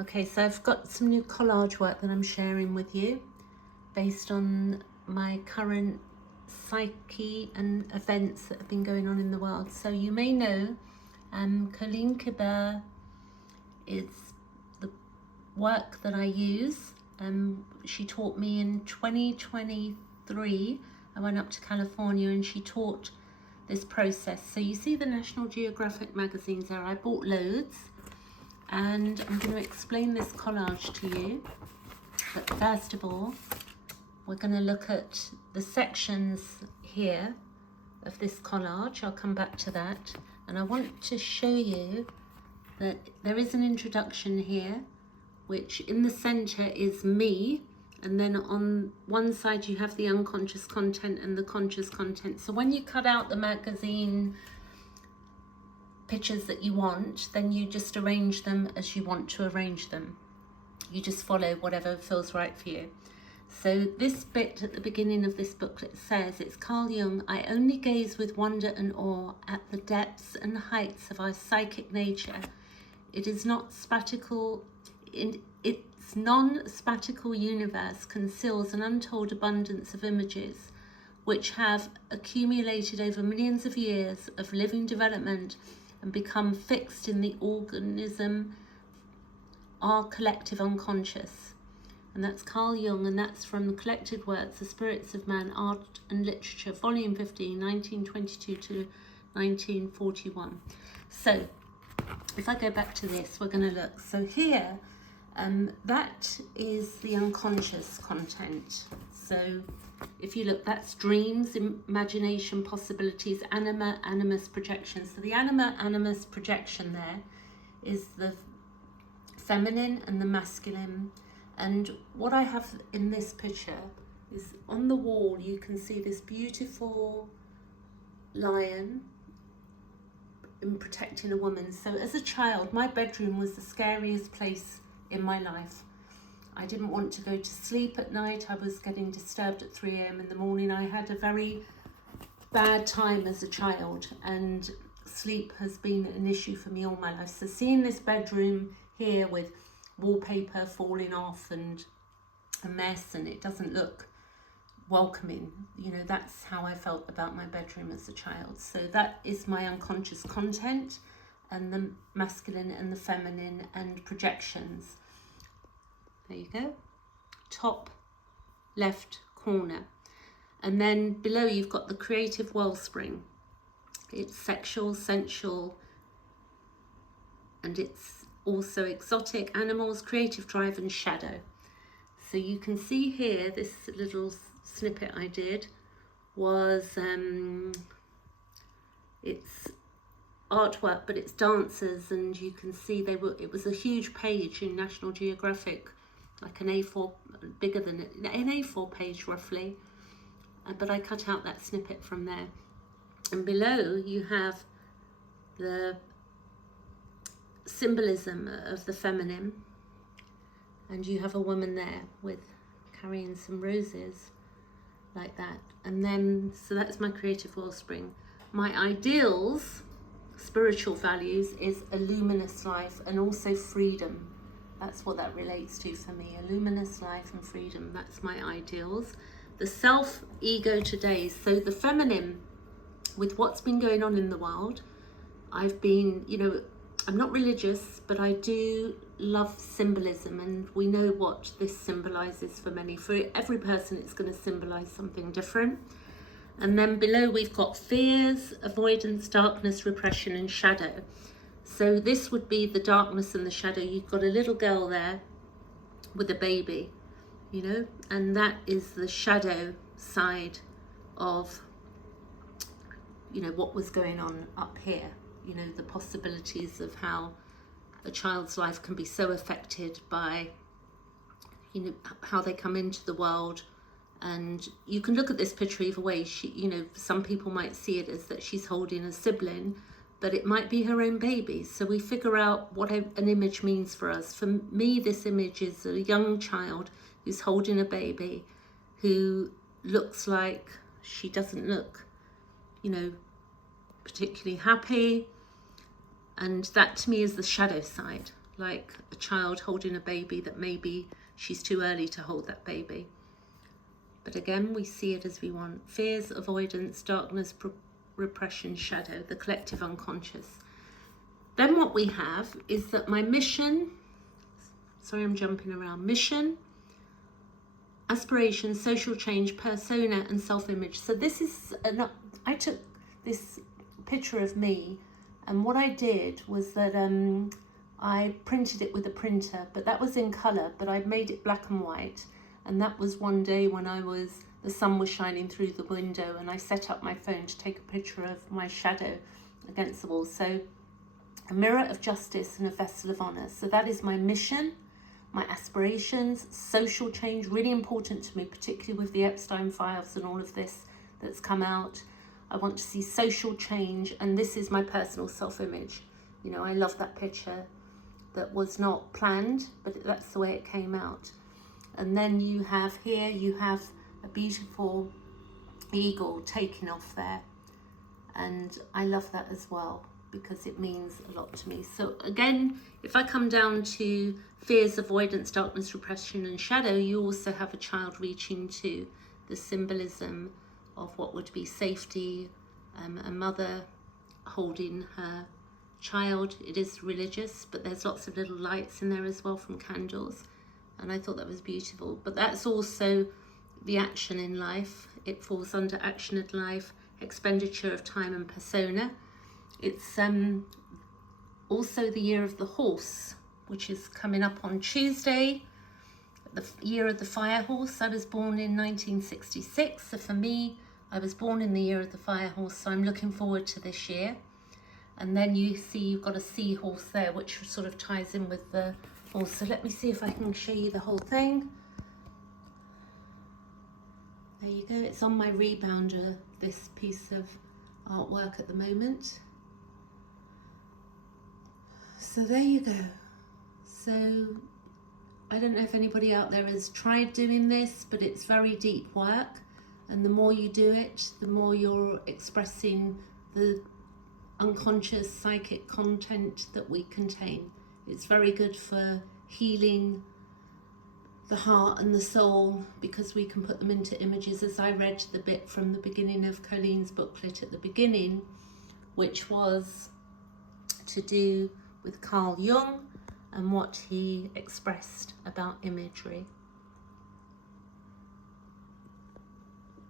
Okay, so I've got some new collage work that I'm sharing with you based on my current psyche and events that have been going on in the world. So you may know Colleen Kibber is the work that I use. She taught me in 2023. I went up to California and she taught this process. So you see the National Geographic magazines there. I bought loads. And I'm going to explain this collage to you. But first of all, we're going to look at the sections here of this collage. I'll come back to that. And I want to show you that there is an introduction here, which in the center is me. And then on one side you have the unconscious content and the conscious content. So when you cut out the magazine pictures that you want, then you just arrange them as you want to arrange them. You just follow whatever feels right for you. So this bit at the beginning of this booklet says, it's Carl Jung, I only gaze with wonder and awe at the depths and heights of our psychic nature. It is not spatial, its non-spatial universe conceals an untold abundance of images which have accumulated over millions of years of living development and become fixed in the organism, our collective unconscious. And that's Carl Jung, and that's from the collected works, The Spirits of Man, Art and Literature, Volume 15, 1922 to 1941. So, if I go back to this, we're going to look. So here, that is the unconscious content. So, if you look, that's dreams, imagination, possibilities, anima, animus, projection. So the anima, animus, projection there is the feminine and the masculine. And what I have in this picture is on the wall, you can see this beautiful lion in protecting a woman. So as a child, my bedroom was the scariest place in my life. I didn't want to go to sleep at night. I was getting disturbed at 3 a.m. in the morning. I had a very bad time as a child, and sleep has been an issue for me all my life. So seeing this bedroom here with wallpaper falling off and a mess, and it doesn't look welcoming, you know, that's how I felt about my bedroom as a child. So that is my unconscious content, and the masculine and the feminine and projections. There you go, top left corner. And then below you've got the creative wellspring. It's sexual, sensual, and it's also exotic, animals, creative drive and shadow. So you can see here, this little snippet I did was, it's artwork, but it's dancers, and you can see it was a huge page in National Geographic, like an A4, bigger than an A4 page roughly, but I cut out that snippet from there. And below you have the symbolism of the feminine, and you have a woman there with carrying some roses like that. And then, so that's my creative wellspring. My ideals, spiritual values, is a luminous life and also freedom. That's what that relates to for me, a luminous life and freedom. That's my ideals. The self, ego, today. So the feminine, with what's been going on in the world, I've been, you know, I'm not religious, but I do love symbolism, and we know what this symbolizes for many. For every person, it's going to symbolize something different. And then below we've got fears, avoidance, darkness, repression, and shadow. So this would be the darkness and the shadow. You've got a little girl there with a baby, you know, and that is the shadow side of, you know, what was going on up here. You know, the possibilities of how a child's life can be so affected by, you know, how they come into the world. And you can look at this picture either way. She, you know, some people might see it as that she's holding a sibling, but it might be her own baby. So we figure out what an image means for us. For me, this image is a young child who's holding a baby who looks like she doesn't look, you know, particularly happy. And that to me is the shadow side. like a child holding a baby that maybe she's too early to hold that baby. But again, we see it as we want. Fears, avoidance, darkness, repression, shadow, the collective unconscious. Then what we have is that my mission, sorry I'm jumping around, mission, aspiration, social change, persona, and self-image. So this is, I took this picture of me, and what I did was that I printed it with a printer, but that was in colour, but I made it black and white. And that was one day when the sun was shining through the window, and I set up my phone to take a picture of my shadow against the wall. So a mirror of justice and a vessel of honour. So that is my mission, my aspirations, social change, really important to me, particularly with the Epstein files and all of this that's come out. I want to see social change, and this is my personal self-image. You know, I love that picture that was not planned, but that's the way it came out. And then you have here, you have a beautiful eagle taking off there. And I love that as well, because it means a lot to me. So again, if I come down to fears, avoidance, darkness, repression, and shadow, you also have a child reaching to the symbolism of what would be safety, a mother holding her child. It is religious, but there's lots of little lights in there as well from candles. And I thought that was beautiful. But that's also the action in life. It falls under action in life, expenditure of time and persona. It's also the year of the horse, which is coming up on Tuesday, the year of the fire horse. I was born in 1966. So for me, I was born in the year of the fire horse. So I'm looking forward to this year. And then you see you've got a seahorse there, which sort of ties in with the horse. So let me see if I can show you the whole thing. There you go. It's on my rebounder, this piece of artwork at the moment. So there you go. So I don't know if anybody out there has tried doing this, but it's very deep work. And the more you do it, the more you're expressing the unconscious psychic content that we contain. It's very good for healing the heart and the soul, because we can put them into images, as I read the bit from the beginning of Colleen's booklet at the beginning, which was to do with Carl Jung and what he expressed about imagery.